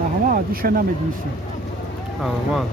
همه عادیش نمیدیسی Tamam.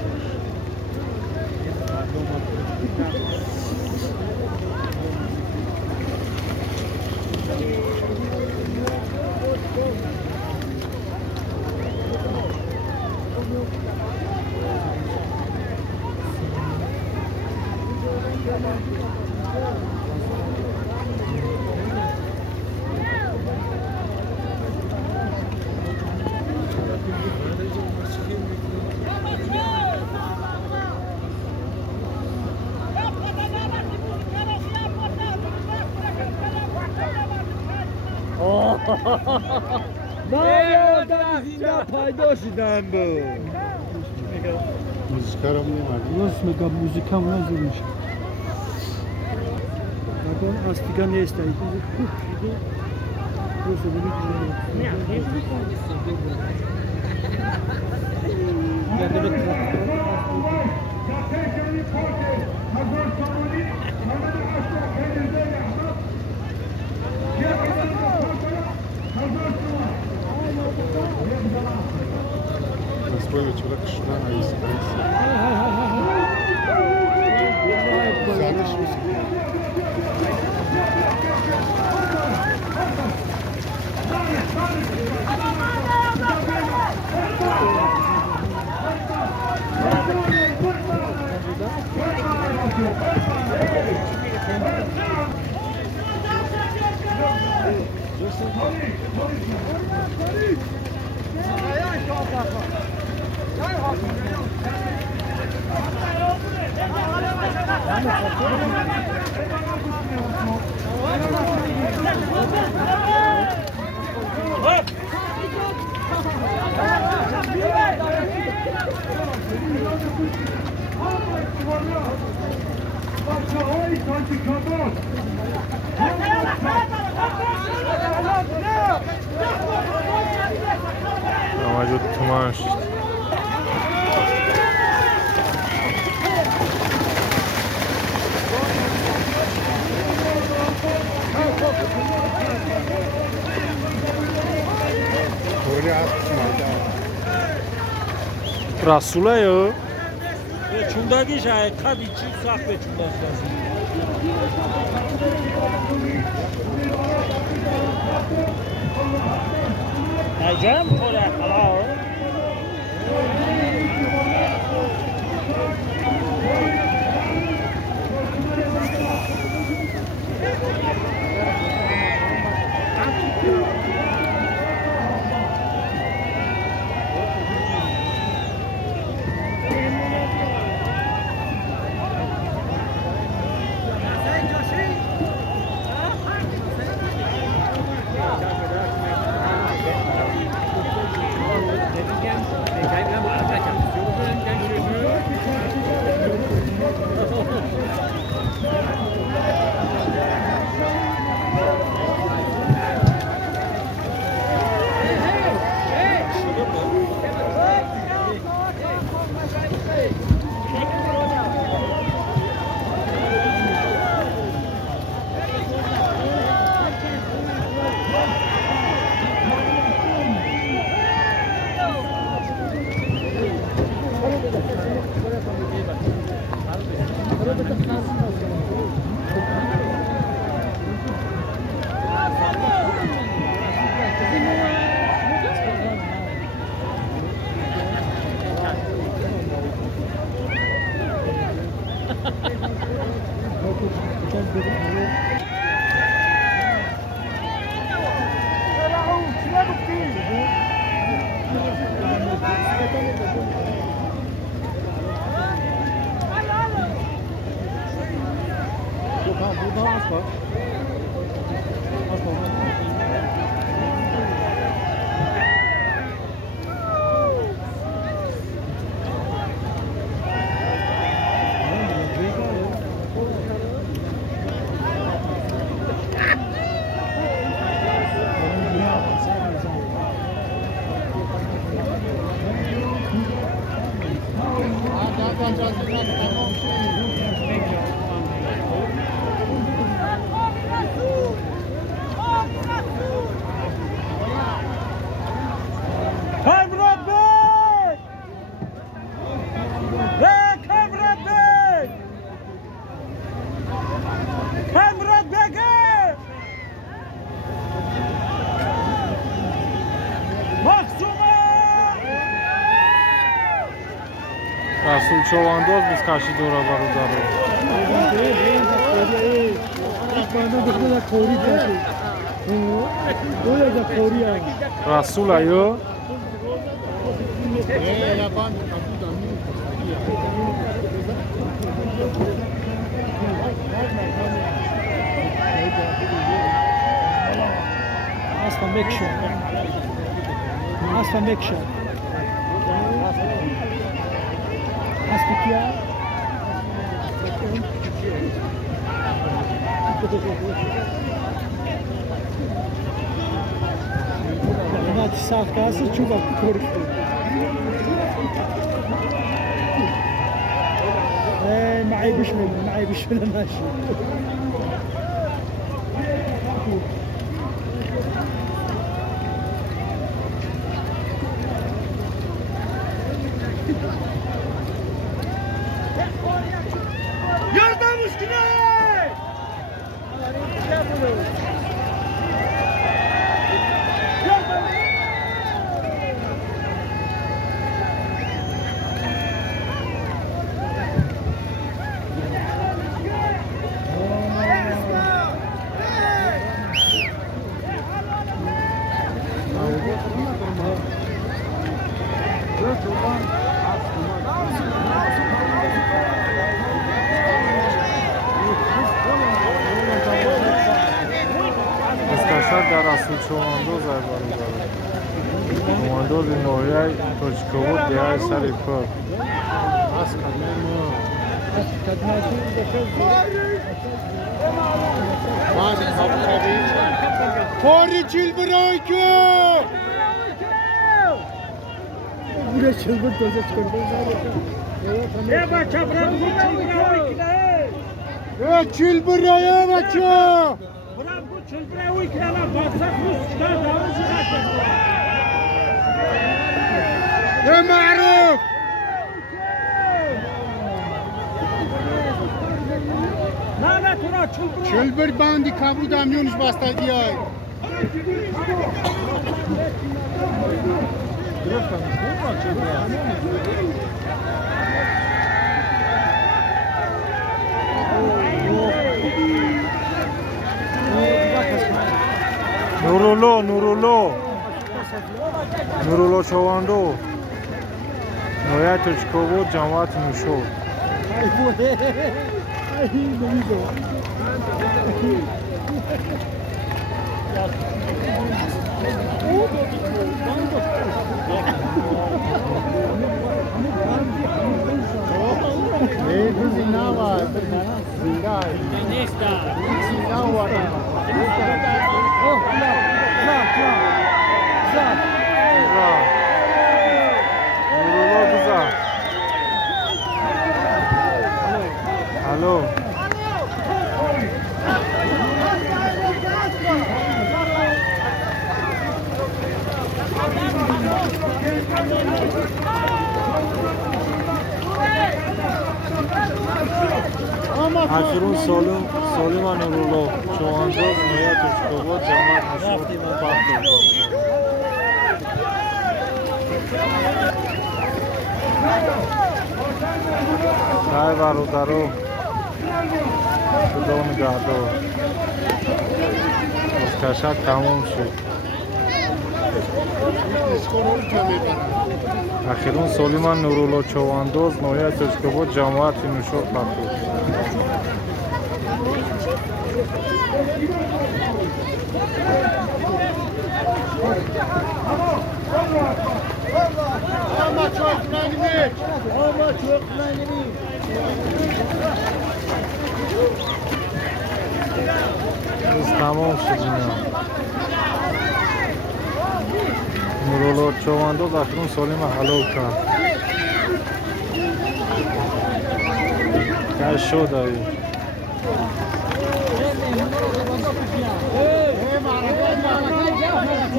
نه در زنده پیدا شدم بود موزیکارم نمیاد. راست میگم موزیکم نزدیک میشه مردم استیگا نیست Свой человек что на есть. Занеш музыку. Amacı tumaş. Öyle atma. Rasula ya. چوندگی شاید خدی چی سخت به چونداش دست نجم خوره خلاص چوانداز بیست کشی دوره برادر رسول ایو Hasta mixture. Hasta mixture. Hasta kia. Значит, сахкасы чувак корыктı. معي بشمل ماشي. Yardım üstüne! مستشار در اصل چوانداز برادر چوانداز نوعی توچکوود دیهای سری پر Kori çılbıray ki! Buraya çılgın toza çıkardı. Ne bak çapraz bu çılbıra ikna. Çılbıraya bakıyor! Bırak bu çılbıra ikna lan baksak mı çıkar davul çıkar. Ne maruf! Nerede tura çılbıra? Çılbır bandi kabudam Yunus basta diyay. نورولو چواندو نوعی توچکوود جماعت نوشو Ne bu zina var? Zina. Zina var. نورولو güzel Alo Aşırın Solim ve Nurullo Çoğandoz Noya Türkçoğlu Cemal Müşot Bahtı Дай برادرو خدا نگهدار مستشار تموم شد اخیرون سلیمان نورولو چوانداز نوعی توچکوود جماعت نوشد بخود Ama çok menimik. Ama çok menimik. روز تمام شد اینا نورولو چوانداز اخیرون سلیم حلال کرد کش شد ای